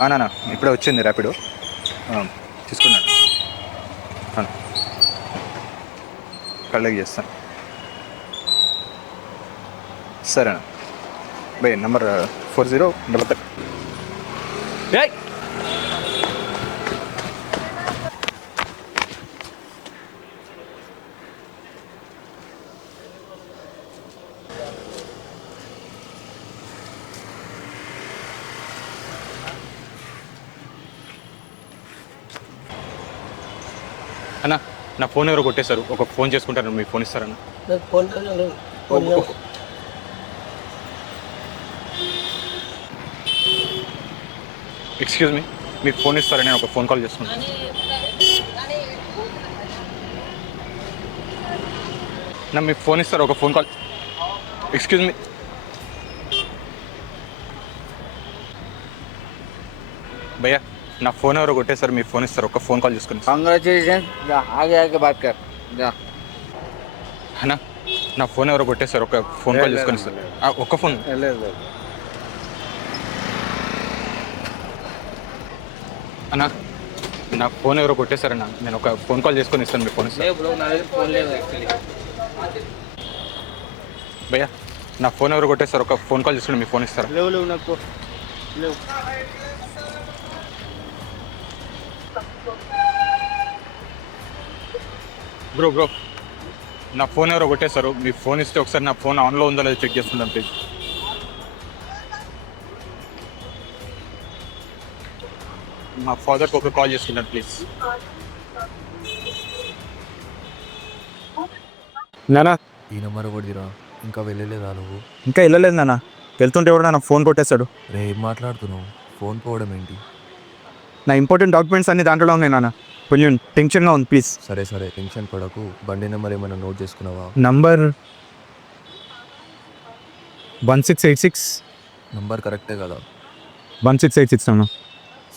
నాన్న ఇప్పుడే వచ్చింది ర్యాపిడో తీసుకున్నాను. కళ్ళకి చేస్తాను. సరేనా బై నంబర్ 40 ఏయ్ అన్న నా ఫోన్ ఎవరో కొట్టేశారు. ఒక ఫోన్ చేసుకుంటారు, మీకు ఫోన్ ఇస్తారన్న? ఎక్స్క్యూజ్ మీ, మీకు ఫోన్ ఇస్తారని నేను ఒక ఫోన్ కాల్ చేసుకుంటాను. నా మీకు ఫోన్ ఇస్తారు, ఒక ఫోన్ కాల్. ఎక్స్క్యూజ్ మీ, భయ్యా నా ఫోన్ ఎవరో కొట్టేశారు, మీ ఫోన్ ఇస్తారు, ఒక ఫోన్ కాల్ చేసుకుని. कांग्रेचुलेशन आगे आगे बात कर जा అన్నా నా ఫోన్ ఎవరో కొట్టేశారు, ఒక ఫోన్ కాల్ చేసుకొని సార్. ఒక్క ఫోన్ అన్నా, నా ఫోన్ ఎవరో కొట్టేశారన్నా, నేను ఒక ఫోన్ కాల్ చేసుకొని ఇస్తాను, మీ ఫోన్ ఇస్తాను. ब्रो ना फोन ले एक्चुअली భయ్యా నా ఫోన్ ఎవరో కొట్టేశారు, ఒక ఫోన్ కాల్ చేసుకుని మీ ఫోన్ ఇస్తారా? ले ले उनको ले బ్రో బ్రో నా ఫోన్ ఎవరో కొట్టేశారు, మీ ఫోన్ ఇస్తే ఒకసారి నా ఫోన్ ఆన్లో ఉందో లేదో చెక్ చేసుకుందాం ప్లీజ్. మా ఫాదర్కి ఒక కాల్ చేసుకుంటాను ప్లీజ్. నానా ఈ నెంబర్ కొడిదిరా, ఇంకా వెళ్ళలేదా నువ్వు? ఇంకా వెళ్ళలేదు నాన్న, వెళ్తుంటే కూడా నా ఫోన్ కొట్టేశాడు. రే ఏం మాట్లాడుతున్నావు? ఫోన్ పోవడం ఏంటి? నా ఇంపార్టెంట్ డాక్యుమెంట్స్ అన్ని దాంట్లో ఉన్నాయి నాన్న, కొంచెం టెన్షన్గా ఉంది ప్లీజ్. సరే సరే టెన్షన్ పడకు. బండి నెంబర్ ఏమైనా నోట్ చేసుకున్నావా? నంబర్ 1686. నంబర్ కరెక్టే కదా? 1686 నాన్న.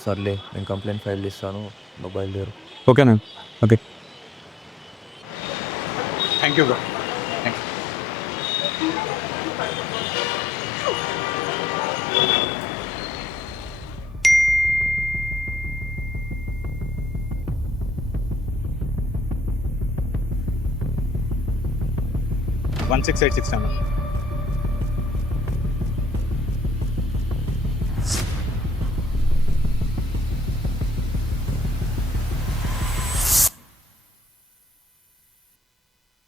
సర్లే నేను కంప్లైంట్ ఫైల్ చేస్తాను, నువ్వు బయలుదేరు. ఓకేనా? Okay thank you bro. Thank you. 1686 అన్న.